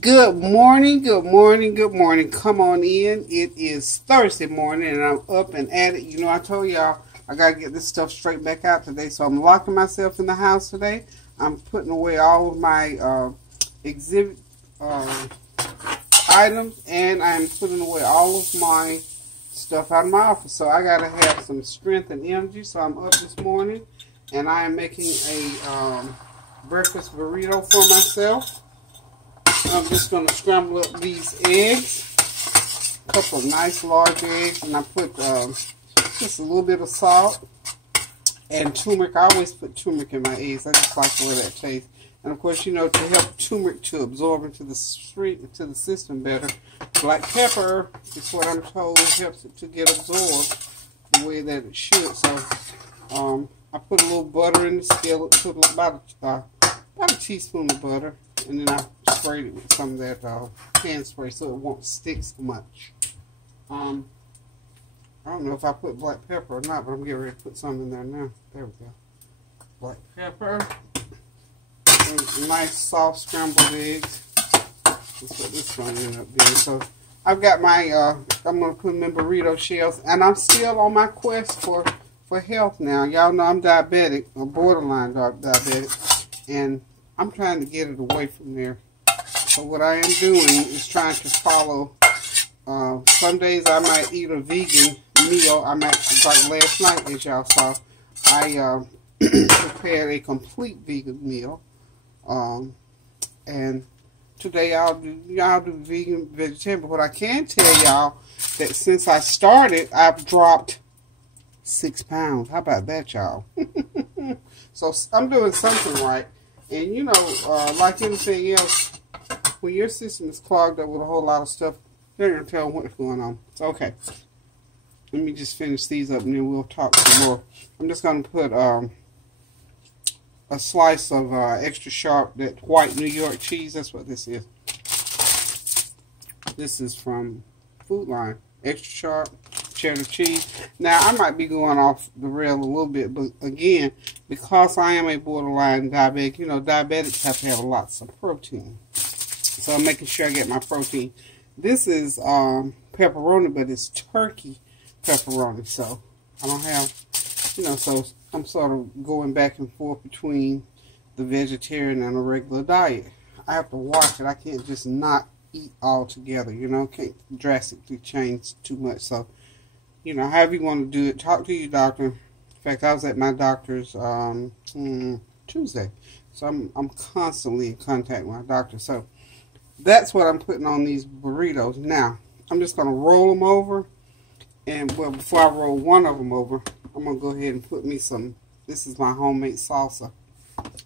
Good morning, good morning, good morning. Come on in. It is Thursday morning and I'm up and at it. You know, I told y'all I got to get this stuff straight back out today. So I'm locking myself in the house today. I'm putting away all of my exhibit items, and I'm putting away all of my stuff out of my office. So I got to have some strength and energy. So I'm up this morning and I am making a breakfast burrito for myself. I'm just going to scramble up these eggs, a couple of nice large eggs, and I put just a little bit of salt and turmeric. I always put turmeric in my eggs. I just like the way that tastes. And of course, you know, to help turmeric to absorb into the system better, black pepper is what I'm told helps it to get absorbed the way that it should. So I put a little butter in the skillet, put about a teaspoon of butter, and then I sprayed it with some of that hand spray so it won't stick so much. I don't know if I put black pepper or not, but I'm getting ready to put some in there now. There we go. Black pepper. And nice soft scrambled eggs. That's what this is going to end up being. So I've got my, I'm going to put them in burrito shells. And I'm still on my quest for health now. Y'all know I'm diabetic, or borderline diabetic. And I'm trying to get it away from there. So what I am doing is trying to follow, some days I might eat a vegan meal. I might, like last night as y'all saw, I prepared a complete vegan meal. And today y'all do vegan, vegetarian. But what I can tell y'all, that since I started, I've dropped 6 pounds. How about that, y'all? So I'm doing something right. And you know, like anything else, when your system is clogged up with a whole lot of stuff, you're going to tell what's going on. So, okay. Let me just finish these up and then we'll talk some more. I'm just going to put a slice of extra sharp, that white New York cheese. That's what this is. This is from Food Line. Extra sharp cheddar cheese. Now, I might be going off the rail a little bit, but again, because I am a borderline diabetic, you know, diabetics have to have lots of protein. So I'm making sure I get my protein. This is pepperoni, but it's turkey pepperoni. So I don't have, you know, so I'm sort of going back and forth between the vegetarian and a regular diet. I have to watch it. I can't just not eat altogether, you know. Can't drastically change too much. So, you know, however you want to do it, talk to your doctor. In fact, I was at my doctor's Tuesday. So I'm constantly in contact with my doctor. So that's what I'm putting on these burritos. Now, I'm just going to roll them over. And, well, before I roll one of them over, I'm going to go ahead and put me some, this is my homemade salsa.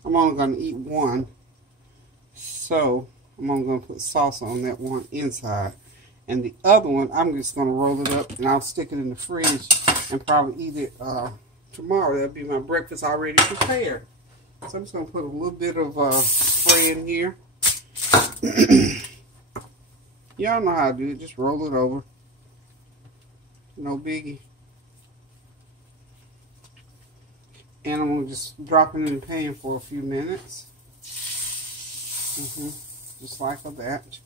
I'm only going to eat one. So, I'm only going to put salsa on that one inside. And the other one, I'm just going to roll it up and I'll stick it in the fridge and probably eat it tomorrow. That'll be my breakfast already prepared. So I'm just going to put a little bit of spray in here. Y'all know how to do it. Just roll it over. No biggie. And I'm going to just drop it in the pan for a few minutes. Just like that.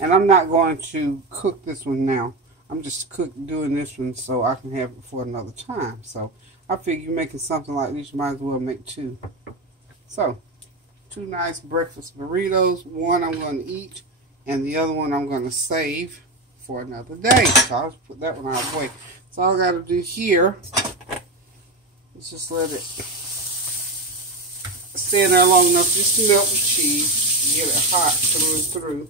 And I'm not going to cook this one now. I'm just doing this one so I can have it for another time. So I figure you're making something like this, you might as well make two. So, 2 nice breakfast burritos. One I'm going to eat, and the other one I'm going to save for another day. So I'll just put that one out of the way. So all I got to do here is just let it stay in there long enough just to melt the cheese, get it hot through.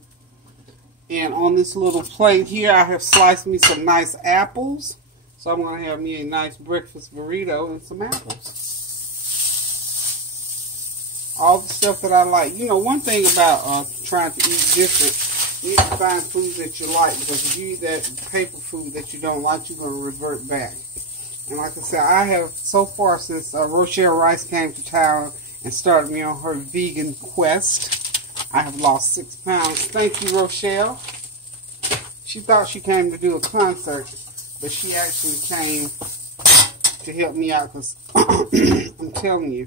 And on this little plate here, I have sliced me some nice apples. So I'm going to have me a nice breakfast burrito and some apples. All the stuff that I like. You know, one thing about trying to eat different, you need to find foods that you like. Because if you eat that paper food that you don't like, you're going to revert back. And like I said, I have, so far since Rochelle Rice came to town and started me on her vegan quest, I have lost 6 pounds. Thank you, Rochelle. She thought she came to do a concert, but she actually came to help me out because I'm telling you,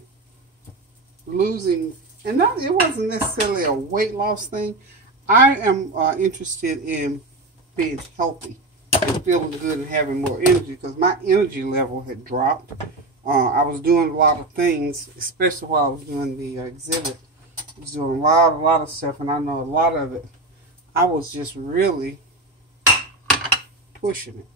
losing, and not, it wasn't necessarily a weight loss thing. I am interested in being healthy and feeling good and having more energy because my energy level had dropped. I was doing a lot of things, especially while I was doing the exhibit. I was doing a lot of stuff, and I know a lot of it. I was just really pushing it.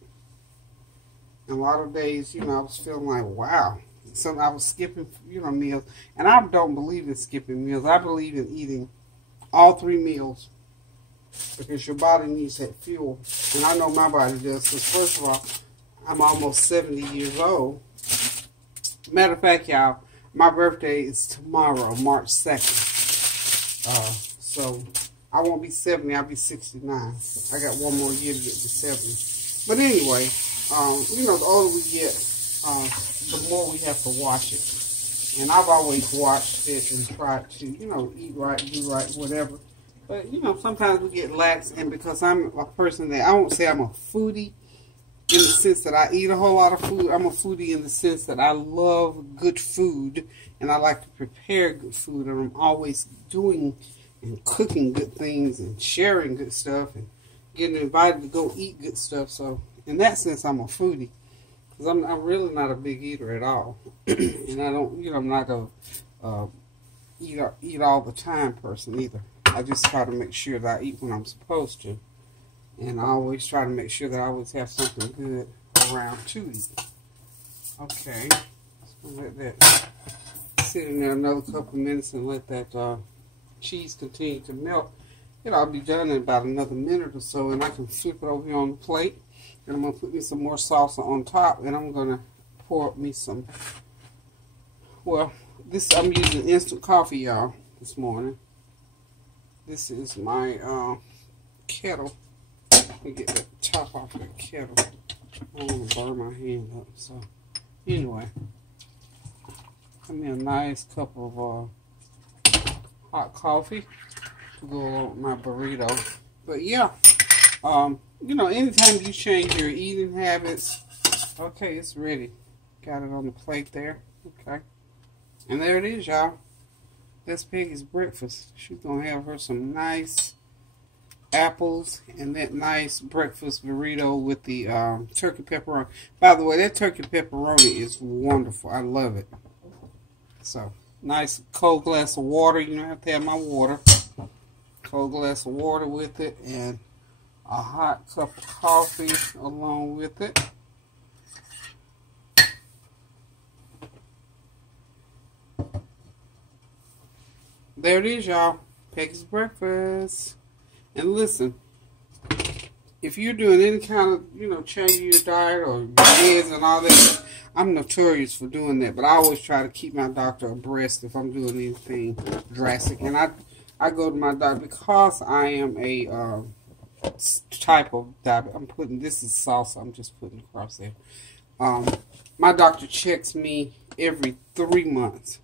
And a lot of days, I was feeling like, wow. So I was skipping, meals. And I don't believe in skipping meals. I believe in eating all 3 meals because your body needs that fuel. And I know my body does. Because first of all, I'm almost 70 years old. Matter of fact, y'all, my birthday is tomorrow, March 2nd. So I won't be 70, I'll be 69. I got 1 more year to get to 70. But anyway, the older we get, the more we have to watch it. And I've always watched it and tried to, eat right, do right, whatever. But, sometimes we get lax. And because I'm a person that, I won't say I'm a foodie in the sense that I eat a whole lot of food. I'm a foodie in the sense that I love good food. And I like to prepare good food. And I'm always doing and cooking good things and sharing good stuff and getting invited to go eat good stuff. So, in that sense, I'm a foodie. Because I'm really not a big eater at all. And I don't, I'm not a eat all the time person either. I just try to make sure that I eat when I'm supposed to. And I always try to make sure that I always have something good around to eat. Okay. Let's let that sit in there another couple of minutes and let that cheese continue to melt. I'll be done in about another minute or so, and I can flip it over here on the plate. And I'm going to put me some more salsa on top, and I'm going to pour up me some, well, I'm using instant coffee, y'all, this morning. This is my kettle. Let me get the top off the kettle. I don't want to burn my hand up, so anyway. Give me a nice cup of hot coffee to go along with my burrito. But yeah, anytime you change your eating habits, okay, it's ready. Got it on the plate there. Okay. And there it is, y'all. That's Peggy's breakfast. She's going to have her some nice apples and that nice breakfast burrito with the turkey pepperoni. By the way, that turkey pepperoni is wonderful. I love it. So, nice cold glass of water. You don't have to have my water. Cold glass of water with it and a hot cup of coffee along with it. There it is, y'all. Peggy's breakfast. And listen, if you're doing any kind of, changing your diet or your meds and all that, I'm notorious for doing that. But I always try to keep my doctor abreast if I'm doing anything drastic. And I go to my doctor because I am a type of diabetic. This is salsa. I'm just putting across there. My doctor checks me every 3 months.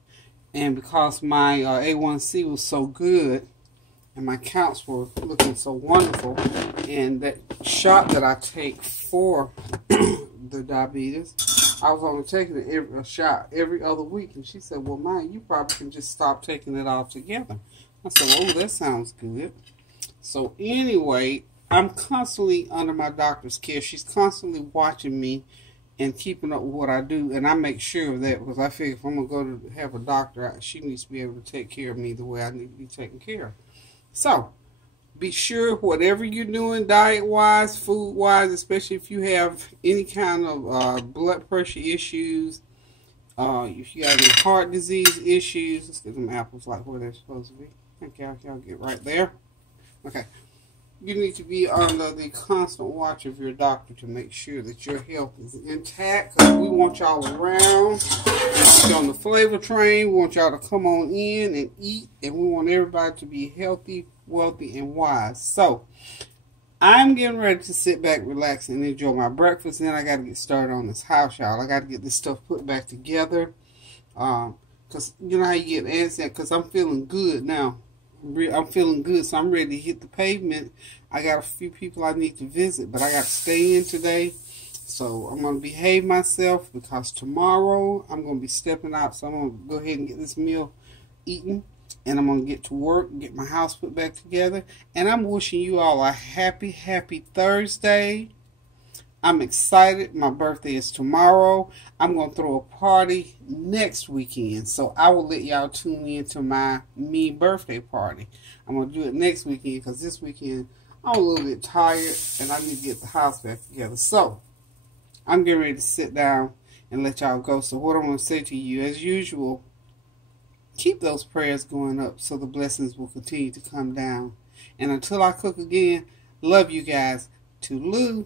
And because my A1C was so good and my counts were looking so wonderful, and that shot that I take for the diabetes, I was only taking a shot every other week. And she said, well, man, you probably can just stop taking it altogether. I said, oh, that sounds good. So anyway, I'm constantly under my doctor's care. She's constantly watching me and keeping up with what I do, and I make sure of that because I figure if I'm going to go to have a doctor, she needs to be able to take care of me the way I need to be taken care of. So, be sure whatever you're doing diet-wise, food-wise, especially if you have any kind of blood pressure issues, if you have any heart disease issues, let's get them apples like where they're supposed to be. Okay, y'all get right there. Okay. You need to be under the constant watch of your doctor to make sure that your health is intact. Because we want y'all around. We want you on the flavor train. We want y'all to come on in and eat. And we want everybody to be healthy, wealthy, and wise. So, I'm getting ready to sit back, relax, and enjoy my breakfast. And then I got to get started on this house, y'all. I got to get this stuff put back together. Because you know how you get antsy. Because I'm feeling good now. I'm feeling good, so I'm ready to hit the pavement. I got a few people I need to visit, but I got to stay in today. So I'm going to behave myself because tomorrow I'm going to be stepping out. So I'm going to go ahead and get this meal eaten. And I'm going to get to work, get my house put back together. And I'm wishing you all a happy, happy Thursday. I'm excited. My birthday is tomorrow. I'm going to throw a party next weekend. So I will let y'all tune in to my birthday party. I'm going to do it next weekend because this weekend I'm a little bit tired and I need to get the house back together. So I'm getting ready to sit down and let y'all go. So what I'm going to say to you, as usual, keep those prayers going up so the blessings will continue to come down. And until I cook again, love you guys. Toodaloo.